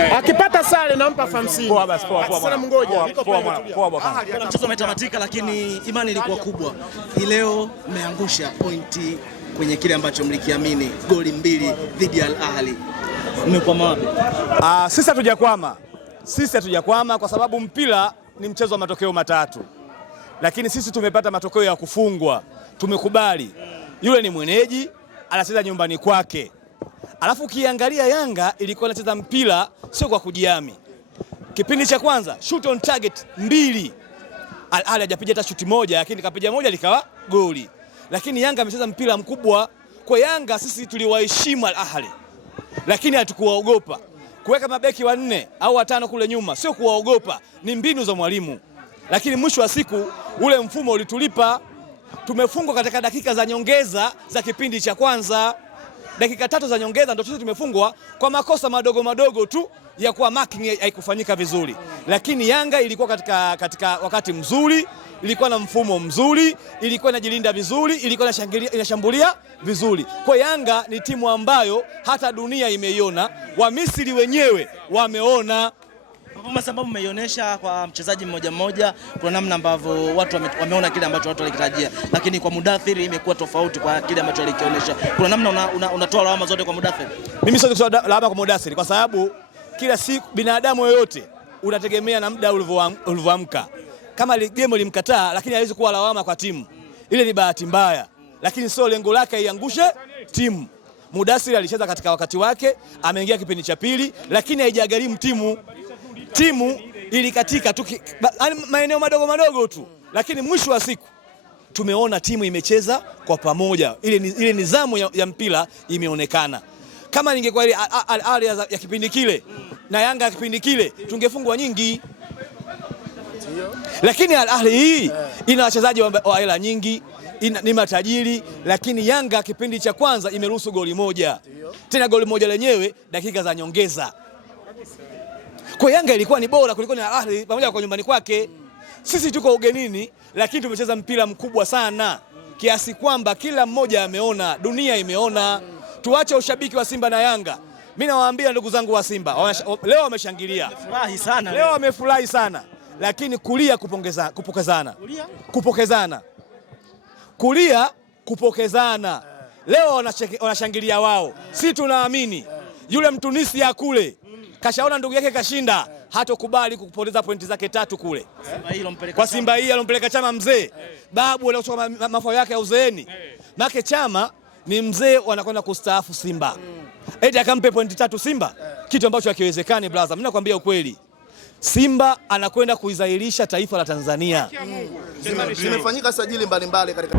Akipata sare nampa 50. Poa basi, poa. Sasa mngoja. Poa bwana. Mchezo umetamatika, lakini imani ilikuwa kubwa. Hii leo mmeangusha pointi kwenye kile ambacho mlikiamini, goli 2 dhidi ya Al Ahly. Mmekwama wapi? Sisi hatujakwama kwa sababu mpira ni mchezo wa matokeo matatu. Lakini sisi tumepata matokeo ya kufungwa. Tumekubali. Yule ni mwenyeji, anacheza nyumbani kwake. Alafu ukiangalia Yanga ilikuwa inacheza mpira sio kwa kujiami. Kipindi cha kwanza shoot on target 2. Al Ahly hajapiga hata shuti moja, lakini kapiga moja likawa goli. Lakini Yanga amecheza mpira mkubwa. Kwa Yanga sisi tuliwaheshimu Al Ahly, lakini hatukuwaogopa. Kuweka mabeki 4 au 5 kule nyuma sio kuwaogopa, ni mbinu za mwalimu. Lakini mwisho wa siku ule mfumo ulitulipa. Tumefungwa katika dakika za nyongeza za kipindi cha kwanza. Dakika 3 za nyongeza ndio sisi tumefungwa kwa makosa madogo tu ya kuwa marking haikufanyika vizuri. Lakini Yanga ilikuwa katika wakati mzuri, ilikuwa na mfumo mzuri, ilikuwa inajilinda vizuri, ilikuwa inashambulia vizuri. Kwa Yanga ni timu ambayo hata dunia imeiona, wa Misri wenyewe wameona. Kwa sababu mmeionyesha kwa mchezaji mmoja, kuna namna ambavyo watu wameona kile ambacho watu walikitarajia, lakini kwa Mudathir imekuwa tofauti kwa kile ambacho alikionyesha. Kuna namna unatoa lawama zote kwa Mudathir? Mimi siwezi kutoa lawama kwa Mudathir kwa sababu kila siku binadamu yoyote unategemea na muda ulivyoamka. Kama game limkataa, lakini haiwezi kuwa lawama kwa timu. Ile ni bahati mbaya, lakini sio lengo lake iangushe timu. Mudathir alicheza katika wakati wake, ameingia kipindi cha pili, lakini haijagharimu timu. Timu ilikatika tu maeneo madogo tu, lakini mwisho wa siku tumeona timu imecheza kwa pamoja. Ile nidhamu ya mpira imeonekana. Kama ningekuwa ile Al Ahly ya kipindi kile na Yanga ya kipindi kile tungefungwa nyingi. Lakini Al Ahly hii ina wachezaji wa hela nyingi, ni matajiri, lakini Yanga kipindi cha kwanza imeruhusu goli moja. Tena goli moja lenyewe dakika za nyongeza. Kwa Yanga ilikuwa ni bora kuliko Al Ahly pamoja kwa nyumbani kwake. Sisi tuko ugenini, lakini tumecheza mpira mkubwa sana kiasi kwamba kila mmoja ameona, dunia imeona. Tuache ushabiki wa Simba na Yanga. Mimi nawaambia ndugu zangu wa Simba, leo wameshangilia. Leo wamefurahi sana. Lakini kulia kupokezana. Leo wanashangilia wao. Si tunaamini yule Mtunisia kule kashaona ndugu yake kashinda, hatokubali kupoteza pointi zake 3 kule. Kwa Simba hii alompeleka Chama mzee. Babu aliochukua mafao yake ya uzeeni. Make Chama ni mzee wanakwenda kustaafu Simba. Eti akampe pointi 3 Simba, kitu ambacho hakiwezekani brother. Mimi nakwambia ukweli. Simba anakwenda kuizailisha taifa la Tanzania. Zimefanyika sajili mbalimbali katika